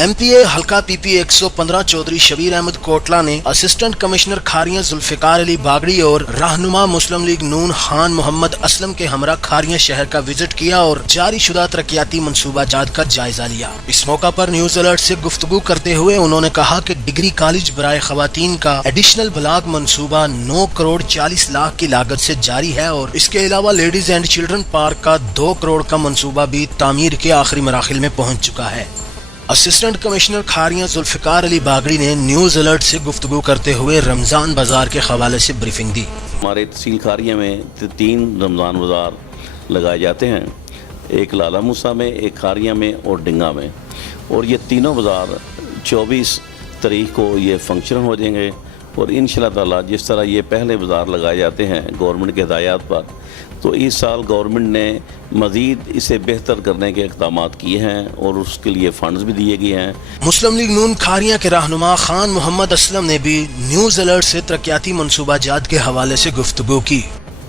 M P اے حلقہ پی پی 115 چودھری شبیراحمدکوٹلہ نے assistant commissioner Kharian Zulfiqar علی باگڑی اور رہنما مسلم لیگ نون خان محمد اسلم کے ہمراہ کھاریاں شہر کا وزٹ کیا اور جاری شدہ ترقیاتی منصوبہ جات کا جائزہ لیا۔ اس موقع پر نیوز الرٹ سے گفتگو کرتے ہوئے انہوں نے کہا کہ ڈگری کالج برائے خواتین کا ایڈیشنل بلاک منصوبہ 9 کروڑ 40 لاکھ کی لاگت سے جاری ہے اور اس کے علاوہ لیڈیز اینڈ چلڈرن پارک کا 2 کروڑ کا منصوبہ بھی تعمیر کے آخری مراحل میں پہنچ چکا ہے۔ اسسٹنٹ کمشنر کھاریاں ذوالفقار علی باگڑی نے نیوز الرٹ سے گفتگو کرتے ہوئے رمضان بازار کے حوالے سے بریفنگ دی۔ ہمارے تحصیل کھاریاں میں 3 رمضان بازار لگائے جاتے ہیں، ایک لالا موسیٰ میں، ایک کھاریاں میں اور ڈنگا میں، اور یہ تینوں بازار 24 تاریخ کو یہ فنکشن ہو جائیں گے۔ اور انشاءاللہ تعالیٰ جس طرح یہ پہلے بازار لگائے جاتے ہیں گورنمنٹ کے ہدایات پر، تو اس سال گورنمنٹ نے مزید اسے بہتر کرنے کے اقدامات کیے ہیں اور اس کے لیے فنڈز بھی دیے گئے ہیں۔ مسلم لیگ نون کھاریاں کے رہنما خان محمد اسلم نے بھی نیوز الرٹ سے ترقیاتی منصوبہ جات کے حوالے سے گفتگو کی۔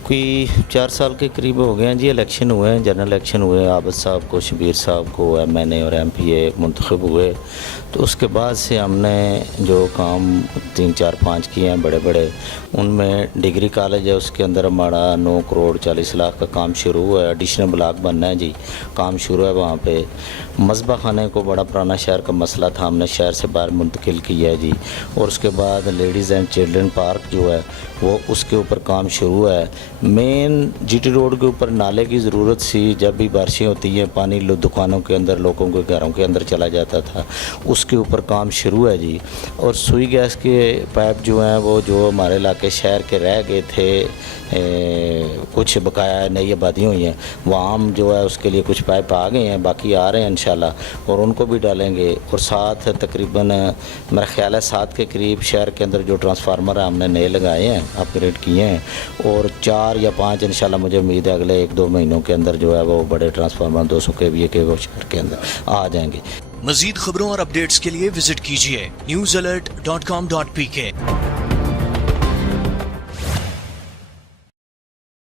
کوئی 4 سال کے قریب ہو گئے ہیں جی، الیکشن ہوئے ہیں، جنرل الیکشن ہوئے، عابد صاحب کو، شبیر صاحب کو ایم این اے اور ایم پی اے منتخب ہوئے، تو اس کے بعد سے ہم نے جو کام 3 4 5 کیے ہیں بڑے بڑے، ان میں ڈگری کالج ہے، اس کے اندر ہمارا 9 کروڑ 40 لاکھ کا کام شروع ہوا ہے، ایڈیشنل بلاک بننا ہے جی، کام شروع ہے وہاں پہ۔ مذبح خانے کو بڑا پرانا شہر کا مسئلہ تھا، ہم نے شہر سے باہر منتقل کیا ہے جی، اور اس کے بعد لیڈیز اینڈ چلڈرن پارک جو ہے وہ اس کے اوپر کام شروع ہے۔ مین جی ٹی روڈ کے اوپر نالے کی ضرورت سی، جب بھی بارشیں ہوتی ہیں پانی دکانوں کے اندر، لوگوں کے گھروں کے اندر چلا جاتا تھا، اس کے اوپر کام شروع ہے جی۔ اور سوئی گیس کے پائپ جو ہیں وہ جو ہمارے علاقے شہر کے رہ گئے تھے، کچھ بقایا نئی آبادی ہوئی ہیں، وہاں ہم جو ہے اس کے لیے کچھ پائپ آ گئے ہیں، باقی آ رہے ہیں انشاءاللہ، اور ان کو بھی ڈالیں گے۔ اور ساتھ تقریباً میرا خیال ہے 7 کے قریب شہر کے اندر جو ٹرانسفارمر ہیں ہم نے نئے لگائے ہیں، اپ گریڈ کیے ہیں، اور 4 یا 5 انشاءاللہ مجھے امید ہے اگلے 1-2 مہینوں کے اندر جو ہے وہ بڑے ٹرانسفارمر 200 kVA کے وہ شہر کے اندر آ جائیں گے۔ مزید خبروں اور اپڈیٹس کے لیے وزٹ کیجیے newsalert.com.pk۔